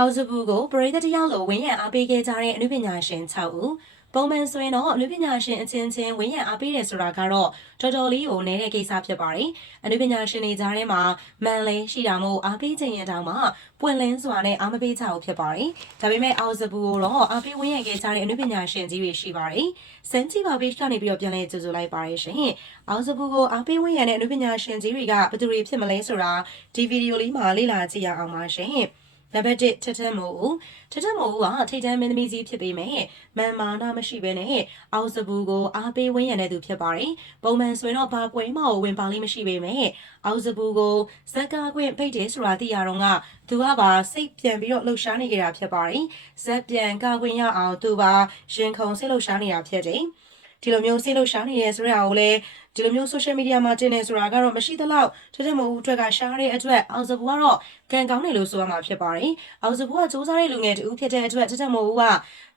အောက်စဘူကိုပရိသတ်တယောက်လိုဝင်းရံအားပေးခဲ့ကြတဲ့အနုပညာရှင်6ဦးပုံမှန်ဆိုရင်တော့အနုပညာရှင်အချင်းချင်းဝင်းရံအားပေးတယ်ဆိုတာကတော့တော်တော်လေးကိုနည်းတဲ့ကိစ္စဖြစ်ပါတယ်။အနုပညာရှင်တွေကြားထဲမှာမန်လေးရှိတာမို့အားပေးခြင်းရတောင်မှပွင့်လင်းစွာနဲ့အားမပေးကြဘူးဖြစ်ပါတယ်။ဒါပေမဲ့အောက်စဘူကိုတော့အားပေးဝင်းရံခဲ့ကြတဲ့အနုပညာရှင်ကြီးတွေရှိပါတယ်။စမ်းကြည့်ပါပေးကနေပြီးတော့ပြန်လဲကြိုဆိုလိုက်ပါရရှင်။အောက်စဘူကိုအားပေးဝင်းရံတဲ့အနုပညာရှင်ကြီးတွေကဘယ်သူတွေဖြစ်မလဲဆိုတာဒီဗီဒီယိုလေးမှာလေ့လာကြည့်ရအောင်ပါရှင်။နံပါတ်1ထထမိုးကထိတ်တန်းမင်းသမီးကြီးဖြစ်ပေမဲ့မန်မာနာမရှိဘဲနဲ့အောက်စဘူကိုအားပေးဝင်းရံတဲ့သူဖြစ်ပါတယ်။ပုံမှန်ဆိုရင်တော့ဘာပွဲမှဝင်ပါလိမ့်မရှိပေမဲ့အောက်စဘူကိုဇက်ကားခွင့်ဖိတ်တယ်ဆိုတာသိရတော့ကသူကပါစိတ်ပြန်ပြီးတော့လှုပ်ရှားနေကြတာဖြစ်ပါတယ်။ဇက်ပြန်ကာခွင့်ရအောင်သူပါရင်ခုန်စိတ်လှုပ်ရှားနေတာဖြစ်တယ်။ဒီလိုမျိုးစိတ်လှုပ်ရှားနေရဲဆိုတာကိုလည်းဒီလိုမျိုး social media မှာတင်နေဆိုတာကတော့မရှိသလောက်ထထမိုးအတွက်ကရှားတဲ့အတွက်အောက်စဘူကတော့ကံကောင်းတယ်လို့ဆိုရမှာဖြစ်ပါတယ်။အောက်စဘူကစူးစမ်းတဲ့လူငယ်တူဖြစ်တဲ့အတွက်ထထမိုးက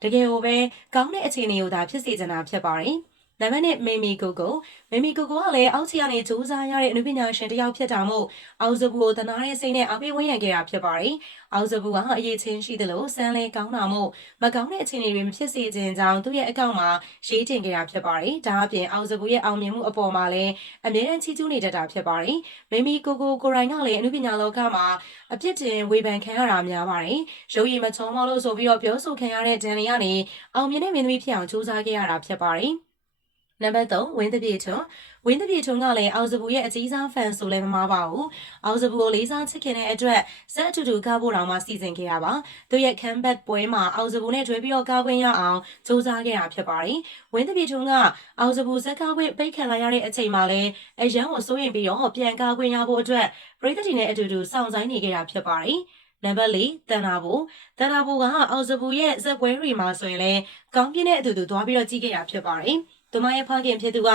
တကယ်ကိုပဲကောင်းတဲ့အခြေအနေကိုသာဖြစ်စေချင်တာဖြစ်ပါတယ်။နံပါတ်1မေမီကိုကိုကလည်းအောက်ခြေကနေစူးစမ်းရတဲ့အနုပညာရှင်တစ်ယောက်ဖြစ်တာမို့အောက်စဘူကိုတနာတဲ့စိတ်နဲ့အားပေးဝန်းရံခဲ့တာဖြစ်ပါတယ်။အောက်စဘူကအရေးချင်းရှိသလိုစမ်းလဲကောင်းတာမို့မကောင်းတဲ့အခြေအနေတွေမဖြစ်စေချင်ကြောင်းသူ့ရဲ့အကောင့်မှာရေးတင်ခဲ့တာဖြစ်ပါတယ်။ဒါအပြင်အောက်စဘူရဲ့အောင်မြင်မှုအပေါ်မှာလည်းအမြဲတမ်းချီးကျူးနေတတ်တာဖြစ်ပါတယ်။မေမီကိုကိုရိုင်းကလည်းအနုပညာလောကမှာအပြစ်တင်ဝေဖန်ခံရတာများပါတယ်။ရုပ်ရည်မချုံမောလို့ဆိုပြီးတော့ပြောဆိုခံရတဲ့ဒန်လီကနေအောင်မြင်တဲ့မင်းသမီးဖြစ်အောင်စူးစမ်းခဲ့ရတာဖြစ်ပါတယ်။နံပါတ်3ဝင်းတပြေထွန်းကလည်းအောက်စဘူရဲ့အကြီးစားဖန်ဆိုလည်းမမားပါဘူး။အောက်စဘူကိုလေးစားချစ်ခင်တဲ့အတွက်ဇက်အတူတူကားဖို့တောင်မှစီစဉ်ခဲ့တာပါ။သူရဲ့ comeback ပွဲမှာအောက်စဘူနဲ့တွဲပြီးတော့ကားခွင့်ရအောင်စူးစမ်းခဲ့တာဖြစ်ပါတယ်။ဝင်းတပြေထွန်းကအောက်စဘူဇက်ကားခွင့်ပိတ်ခံလိုက်ရတဲ့အချိန်မှာလည်းအရန်ကိုစိုးရင်ပြီးတော့ပြန်ကားခွင့်ရဖို့အတွက်ပရိသတ်တွေနဲ့အတူတူစောင့်ဆိုင်းနေခဲ့တာဖြစ်ပါတယ်။နံပါတ်4တန်နာဘူကအောက်စဘူရဲ့ဇက်ပွဲတွေမှာဆိုရင်လည်းကောင်းပြင်းတဲ့အတူတူသွားပြီးတော့ကြည့်ခဲ့တာဖြစ်ပါတယ်။သူမရဲ့ဖခင်ဖြစ်သူက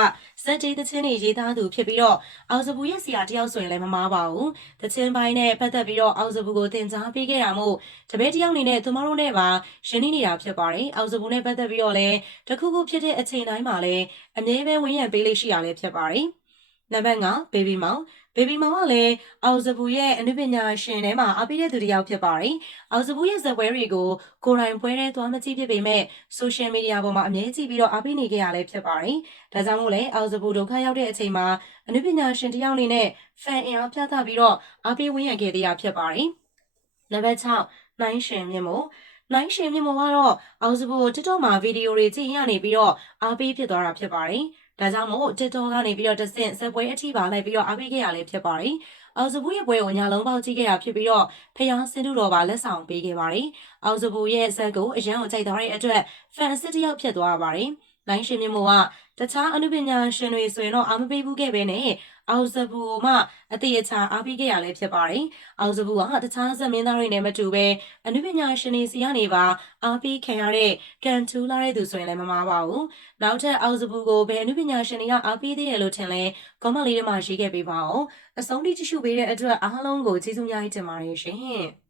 ဇက်တေးသချင်းတွေရေးသားသူဖြစ်ပြီးတော့အောက်စဘူရဲ့ဆရာတယောက်ဆိုရင်လည်းမမားပါဘူး။သချင်းပိုင်းနဲ့ပတ်သက်ပြီးတော့အောက်စဘူကိုတင်ကြားပေးခဲ့တာမို့တပည့်တယောက်အနေနဲ့သူမတို့နဲ့ပါရင်းနှီးနေတာဖြစ်ပါတယ်။အောက်စဘူနဲ့ပတ်သက်ပြီးတော့လည်းတခုခုဖြစ်တဲ့အချိန်တိုင်းမှာလည်းအမြဲပဲဝန်းရံပေးလိမ့်ရှိရလည်းဖြစ်ပါတယ်။နံပါတ်5ဘေဘီမောင်ကလည်းအောက်စဘူရဲ့အနုပညာရှင်ထဲမှာအားပေးတဲ့သူတစ်ယောက်ဖြစ်ပါတယ်။အောက်စဘူရဲ့ဇက်ပွဲတွေကိုကိုယ်တိုင်ပွဲထဲသွားမကြည့်ဖြစ်ပေမဲ့ social media ပေါ်မှာအမြဲကြည့်ပြီးတော့အားပေးနေကြရလဲဖြစ်ပါတယ်။ဒါကြောင့်မို့လဲအောက်စဘူဒုက္ခရောက်တဲ့အချိန်မှာအနုပညာရှင်တစ်ယောက်အနေနဲ့ fan အင်အားပြသပြီးတော့အားပေးဝန်းရံခဲ့သေးတာဖြစ်ပါတယ်။နံပါတ်6နှိုင်းရှင်မြင့်မို့ကတော့အောက်စဘူကို TikTok မှာဗီဒီယိုတွေကြည့်ရနေပြီးတော့အားပေးဖြစ်သွားတာဖြစ်ပါတယ်။ဒါကြောင့်မို့ TikTok ကနေပြီးတော့တဆင့်ဇက်ပွဲအထိပါလိုက်ပြီးတော့အားပေးခဲ့ရလဲဖြစ်ပါတယ်။အောက်စဘူရဲ့ပွဲကိုညာလုံးပေါက်ကြည့်ခဲ့တာဖြစ်ပြီးတော့ဖျားစင်တူတော်ပါလက်ဆောင်ပေးခဲ့ပါတယ်။အောက်စဘူရဲ့ဇက်ကိုအရန်ကိုကြိုက်သွားတဲ့အတွက်ဖန်စစ်တစ်ယောက်ဖြစ်သွားပါတယ်။နိုင်ရှင်မြင့်မို့ကတခြားအနုပညာရှင်တွေဆိုရင်တော့အားမပေးဘူးခဲ့ပဲနဲ့အောက်စဘူမှအသေးအချာအားပေးခဲ့ရလဲဖြစ်ပါတယ်။အောက်စဘူကတခြားဇက်မင်းသားတွေနဲ့မတူပဲအနုပညာရှင်တွေစီကနေပါအားပေးခံရတဲ့ကန်ထူးလာတဲ့သူဆိုရင်လည်းမမားပါဘူး။နောက်ထပ်အောက်စဘူကိုဘယ်အနုပညာရှင်တွေကအားပေးသေးတယ်လို့ထင်လဲ။ comment လေးထဲမှာရေးခဲ့ပေးပါဦး။အဆုံးထိကြည့်ရှုပေးတဲ့အတွက်အားလုံးကိုကျေးဇူးများကြီးတင်ပါတယ်ရှင်။